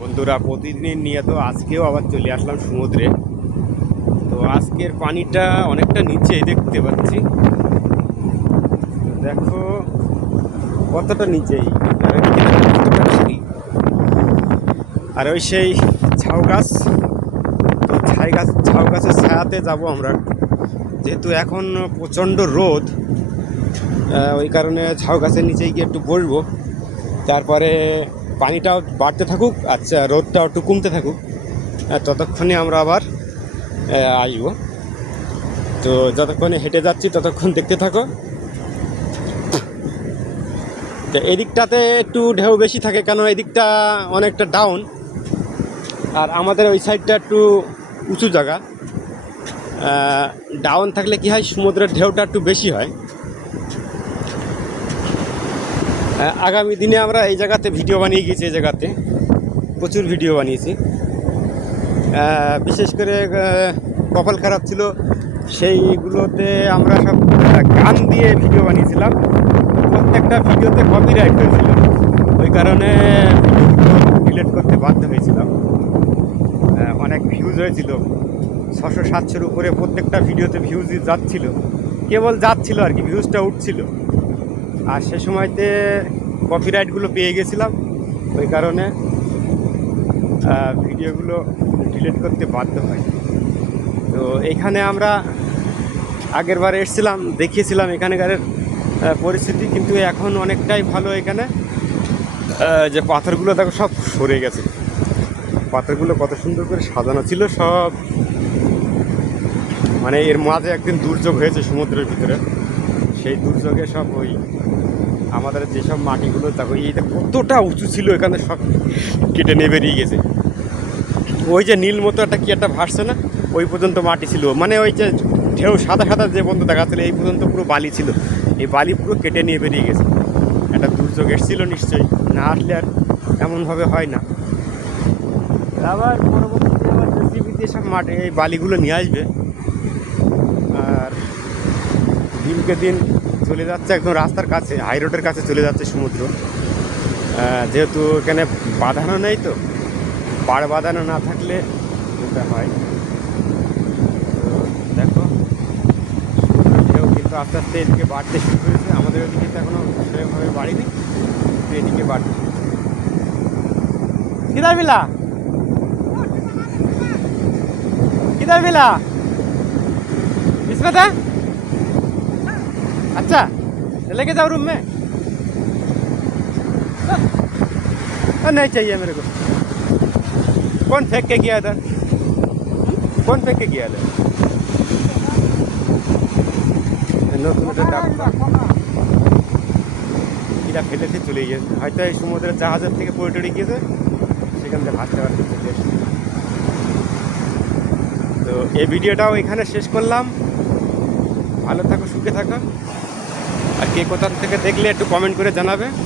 বন্ধুরা, প্রতিদিন নিয়ে তো আজকেও আবার চলে আসলাম সমুদ্রে। তো আজকের পানিটা অনেকটা নিচে দেখতে পাচ্ছি। দেখো, কতটা নিচেই। আর ওই সেই ঝাউ গাছ, তো ছাই গাছ, ঝাউ গাছের ছায়াতে যাব আমরা। যেহেতু এখন প্রচণ্ড রোদ ওই কারণে ঝাউ গাছের নিচেই গিয়ে একটু বসবো। তারপরে পানিটাও বাড়তে থাকুক আচ্ছা রোদটাও একটু কমতে থাকুক। ততক্ষণে আমরা আবার আসব। তো যতক্ষণে হেঁটে যাচ্ছি, ততক্ষণ দেখতে থাকো। তো এদিকটাতে একটু ঢেউ বেশি থাকে, কেন এদিকটা অনেকটা ডাউন আর আমাদের ওই সাইডটা একটু উঁচু জায়গা। ডাউন থাকলে কি হয়, সমুদ্রের ঢেউটা একটু বেশি হয়। আগামী দিনে আমরা এই জায়গাতে ভিডিও বানিয়ে গিয়েছি, এই জায়গাতে প্রচুর ভিডিও বানিয়েছি। বিশেষ করে কপাল খারাপ ছিল, সেইগুলোতে আমরা সব গান দিয়ে ভিডিও বানিয়েছিলাম। প্রত্যেকটা ভিডিওতে কপি কপিরাইট হয়েছিল। ওই কারণে ডিলেট করতে বাধ্য হয়েছিলাম। অনেক ভিউজ হয়েছিল। ছশো সাতশোর উপরে প্রত্যেকটা ভিডিওতে ভিউজ যাচ্ছিল। কেবল যাচ্ছিল আর কি ভিউজটা উঠছিল। আর সে সময়তে কপিরাইটগুলো পেয়ে গেছিলাম। ওই কারণে ভিডিওগুলো ডিলিট করতে বাধ্য হয়। তো এখানে আমরা আগের বার এসেছিলাম, দেখিয়েছিলাম এখানকার পরিস্থিতি, কিন্তু এখন অনেকটাই ভালো এখানে। যে পাথরগুলো দেখো সব সরে গেছে। পাথরগুলো কত সুন্দর করে সাজানো ছিল সব। মানে এর মাঝে একদিন দুর্যোগ হয়েছে সমুদ্রের ভিতরে। সেই দুর্যোগে সব ওই আমাদের যেসব মাটিগুলো দেখো এই দেখো কতটা উঁচু ছিল এখানে সব কেটে নিয়ে বেরিয়ে গেছে। ওই যে নীল মতো একটা কি একটা ভাসছে না? ওই পর্যন্ত মাটি ছিল। মানে ওই যে ঢেউ সাদা সাদা যে পর্যন্ত দেখাচ্ছিল, এই পর্যন্ত পুরো বালি ছিল। এই বালি পুরো কেটে নিয়ে বেরিয়ে গেছে। একটা দুর্যোগ এসেছিল নিশ্চয়ই। না আসলে আর এমনভাবে হয় না। আবার পরবর্তীতে আবার জেসিবি সব মাটি, এই বালিগুলো নিয়ে আসবে। আর দিনকে দিন চলে যাচ্ছে, একদম রাস্তার কাছে হাই রোডের কাছে চলে যাচ্ছে সমুদ্র। যেহেতু এখানে বাঁধানো নেই তো পাড় বাঁধানো না থাকলে যেটা হয়। দেখো ঢেউ কিন্তু আস্তে আস্তে এদিকে বাড়তে শুরু করেছে। আমাদের ওদিকে তো এখনও সেরকমভাবে বাড়িনি এদিকে বাড়তে কিদার কিদার বিলা বিসমাতা था अच्छा लेके जाओ रूम में अ, नहीं चाहिए मेरे को कौन फेंक के गया इधर कौन फेंक के गया इधर নতুন একটা ডাক্তার কিরা ফেলেছে চলে গিয়েছে হয়তো এই সমুদ্রের জাহাজের থেকে পড়ে টড়ে গিয়েছে সেখান থেকে ভাসতে ভাসতে চলে এসেছে তো এই ভিডিওটাও এখানে শেষ করলাম ভালো থাকো সুখে থাকো আর কে কোথা থেকে দেখলে একটু কমেন্ট করে জানাবে।